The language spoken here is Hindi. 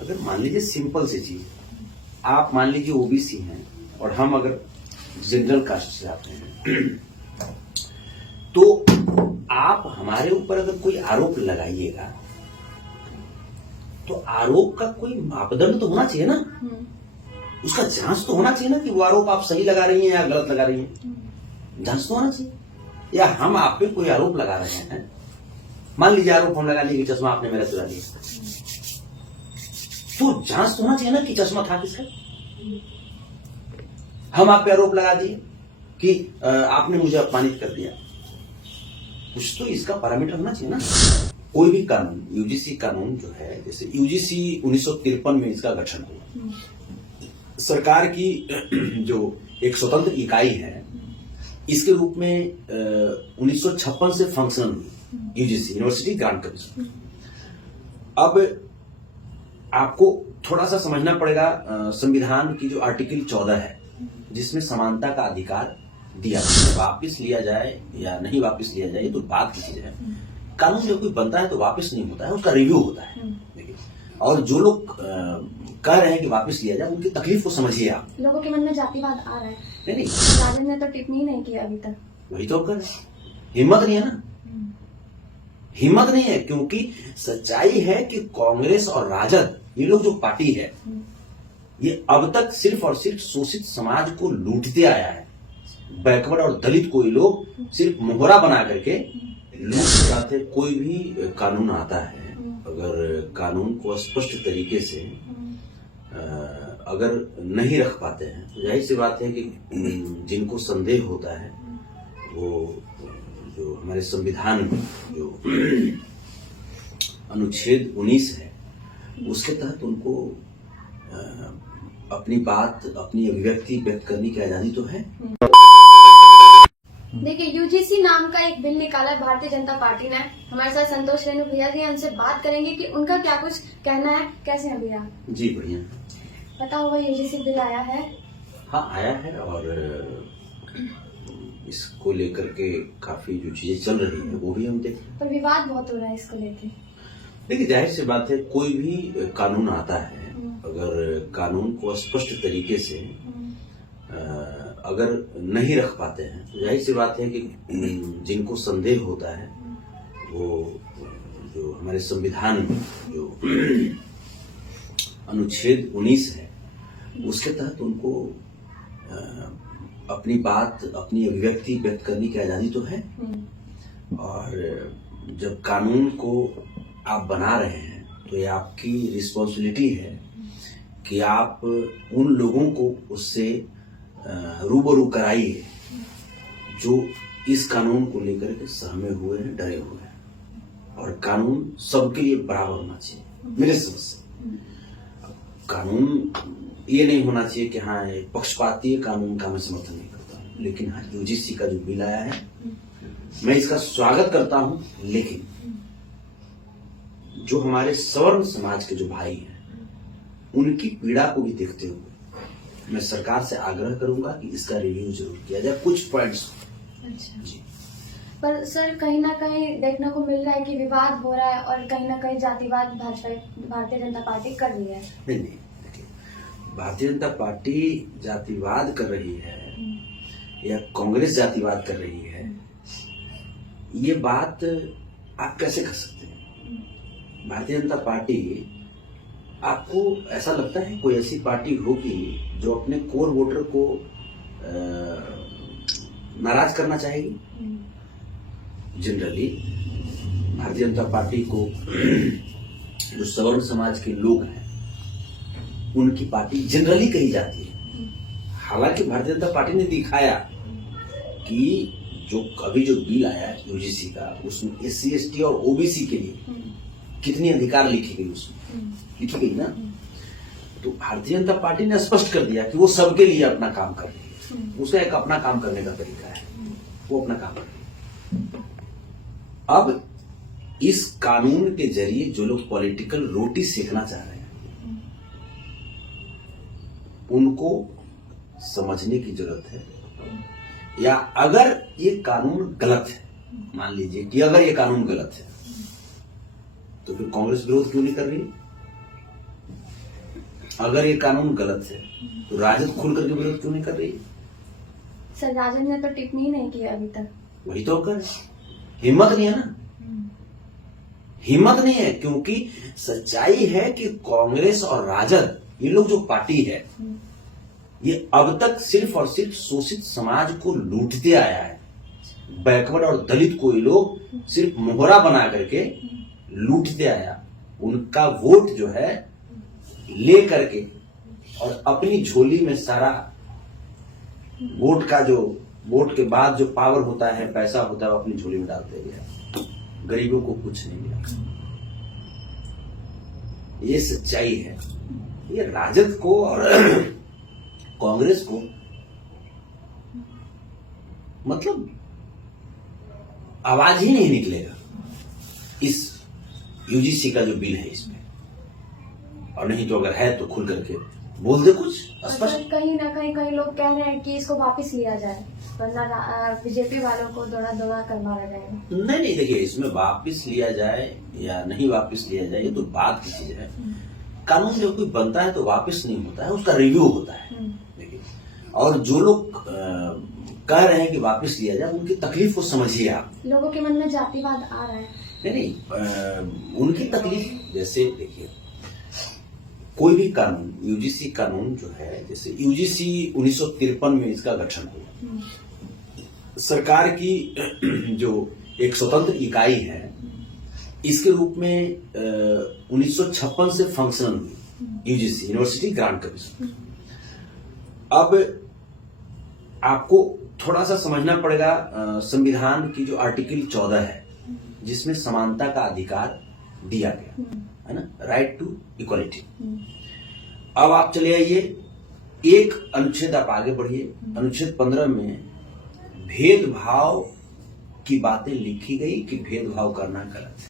अगर मान लीजिए सिंपल सी चीज, आप मान लीजिए ओबीसी हैं और हम अगर जनरल कास्ट से आते हैं तो आप हमारे ऊपर अगर कोई आरोप लगाइएगा तो आरोप का कोई मापदंड तो होना चाहिए ना, उसका जांच तो होना चाहिए ना कि वो आरोप आप सही लगा रही हैं या गलत लगा रही हैं। जांच तो होना चाहिए। या हम आप पे कोई आरोप लगा रहे हैं, मान लीजिए आरोप हम लगा लिए कि चश्मा आपने मेरा चुरा लिया, तो जांच तो होना चाहिए ना कि चश्मा था किसका। हम आप पे आरोप लगा दिए कि आपने मुझे अपमानित कर दिया, कुछ तो इसका पैरामीटर होना चाहिए ना। कोई भी कानून, यूजीसी कानून जो है, जैसे यूजीसी 1953 में इसका गठन हुआ, सरकार की जो एक स्वतंत्र इकाई है, इसके रूप में 1956 से फंक्शनल हुई यूजीसी, यूनिवर्सिटी ग्रांट कमीशन। अब आपको थोड़ा सा समझना पड़ेगा संविधान की जो आर्टिकल 14 है, जिसमें समानता का अधिकार दिया है। वापस लिया जाए या नहीं वापस लिया जाए तो बात की चीज है। कानून जब कोई बनता है तो वापस नहीं होता है, उसका रिव्यू होता है। देखिए, और जो लोग कह रहे हैं कि वापस लिया जाए, उनकी तकलीफ को समझिए आप। लोगों के मन में जातिवाद आ रहा है। नहीं, राजन ने तो टिप्पणी नहीं की अभी तक। वही तो कर, हिम्मत नहीं है ना, हिम्मत नहीं है, क्योंकि सच्चाई है कि कांग्रेस और राजद, ये लोग जो पार्टी है, ये अब तक सिर्फ और सिर्फ शोषित समाज को लूटते आया है। बैकवर्ड और दलित को ये लोग सिर्फ मोहरा बना करके लूट जाते। कोई भी कानून आता है, अगर कानून को स्पष्ट तरीके से अगर नहीं रख पाते हैं तो जाहिर सी बात है कि जिनको संदेह होता है, वो जो हमारे संविधान में जो अनुच्छेद 19 है, उसके तहत उनको अपनी बात, अपनी अभिव्यक्ति व्यक्त करने की आजादी तो है। देखिए, यूजीसी नाम का एक बिल निकाला है भारतीय जनता पार्टी ने। हमारे साथ संतोष रेणु भैया जी, उनसे बात करेंगे कि उनका क्या कुछ कहना है। कैसे हैं भैया? जी बढ़िया। पता होगा यूजीसी बिल आया है? हाँ आया है, और इसको लेकर के काफी जो चीजें चल रही है वो भी हम देख रहे हैं। पर विवाद बहुत हो रहा है इसको लेके। देखिए, जाहिर सी बात है, कोई भी कानून आता है, अगर कानून को स्पष्ट तरीके से अगर नहीं रख पाते हैं तो जाहिर सी बात है कि जिनको संदेह होता है, वो जो हमारे संविधान में जो अनुच्छेद 19 है, उसके तहत उनको अपनी बात, अपनी अभिव्यक्ति व्यक्त करने की आजादी तो है। और जब कानून को आप बना रहे हैं तो ये आपकी रिस्पॉन्सिबिलिटी है कि आप उन लोगों को उससे रूबरू कराइए जो इस कानून को लेकर के सहमे हुए हैं, डरे हुए हैं। और कानून सबके लिए बराबर होना चाहिए मेरे समझ से। कानून ये नहीं होना चाहिए कि हाँ पक्षपाती कानून का मैं समर्थन नहीं करता हूँ, लेकिन हाँ यूजीसी का जो बिल आया है मैं इसका स्वागत करता हूँ। लेकिन जो हमारे सवर्ण समाज के जो भाई हैं, उनकी पीड़ा को भी देखते हुए मैं सरकार से आग्रह करूंगा कि इसका रिव्यू जरूर किया जाए, कुछ पॉइंट्स। अच्छा जी। पर सर, कहीं ना कहीं देखने को मिल रहा है कि विवाद हो रहा है और कहीं ना कहीं जातिवाद भारतीय जनता पार्टी कर रही है। नहीं, देखिए, भारतीय जनता पार्टी जातिवाद कर रही है या कांग्रेस जातिवाद कर रही है, ये बात आप कैसे कर सकते हैं? भारतीय जनता पार्टी, आपको ऐसा लगता है कोई ऐसी पार्टी होगी जो अपने कोर वोटर को नाराज करना चाहेगी? जनरली भारतीय जनता पार्टी को जो सवर्ण समाज के लोग हैं, उनकी पार्टी जनरली कही जाती है। हालांकि भारतीय जनता पार्टी ने दिखाया कि जो अभी जो बिल आया यूजीसी का, उसमें एससी एसटी और ओबीसी के लिए कितनी अधिकार लिखी गई, उसमें लिखी गई ना। तो भारतीय जनता पार्टी ने स्पष्ट कर दिया कि वो सबके लिए अपना काम कर रही है। उसका एक अपना काम करने का तरीका है, वो अपना काम कर रही है। अब इस कानून के जरिए जो लोग पॉलिटिकल रोटी सेकना चाह रहे हैं, उनको समझने की जरूरत है। या अगर ये कानून गलत है, मान लीजिए कि अगर ये कानून गलत है, तो फिर कांग्रेस विरोध क्यों नहीं कर रही? अगर ये कानून गलत है तो राजद खुल करके विरोध क्यों नहीं कर रही है? सर राजद ने तो टिप्पणी नहीं की अभी तक। वही तो कर, हिम्मत नहीं है ना, हिम्मत नहीं है, क्योंकि सच्चाई है कि कांग्रेस और राजद, ये लोग जो पार्टी है, ये अब तक सिर्फ और सिर्फ शोषित समाज को लूटते आया है। बैकवर्ड और दलित को ये लोग सिर्फ मोहरा बना करके लूटते आया। उनका वोट जो है ले करके और अपनी झोली में सारा वोट के बाद जो पावर होता है, पैसा होता है, वो अपनी झोली में डालते गया। गरीबों को कुछ नहीं मिला। ये सच्चाई है। ये राजद को और कांग्रेस को मतलब आवाज ही नहीं निकलेगा इस यूजीसी का जो बिल है इसमें। और नहीं तो अगर है तो खुल करके बोल दे कुछ स्पष्ट। कहीं ना कहीं लोग कह रहे हैं कि इसको वापस लिया जाए, वरना बीजेपी वालों को दौड़ा कर मारा जाएगा। नहीं, देखिए, इसमें वापस लिया जाए या नहीं वापस लिया जाए ये तो बात की चीज है। कानून जब कोई बनता है तो वापस नहीं होता है, उसका रिव्यू होता है। देखिए, और जो लोग कह रहे हैं कि वापस लिया जाए, उनकी तकलीफ को समझिए आप। लोगों के मन में जातिवाद आ रहा है। नहीं, उनकी तकलीफ, जैसे देखिए, कोई भी कानून, यूजीसी कानून जो है, जैसे यूजीसी 1953 में इसका गठन हुआ। सरकार की जो एक स्वतंत्र इकाई है, इसके रूप में 1956 से फंक्शनल हुई यूजीसी, यूनिवर्सिटी ग्रांट कमीशन। अब आपको थोड़ा सा समझना पड़ेगा संविधान की जो आर्टिकल 14 है, जिसमें समानता का अधिकार दिया गया है ना, राइट टू इक्वालिटी। अब आप चले आइए, एक अनुच्छेद आप आगे बढ़िए, अनुच्छेद 15 में भेदभाव की बातें लिखी गई कि भेदभाव करना गलत है।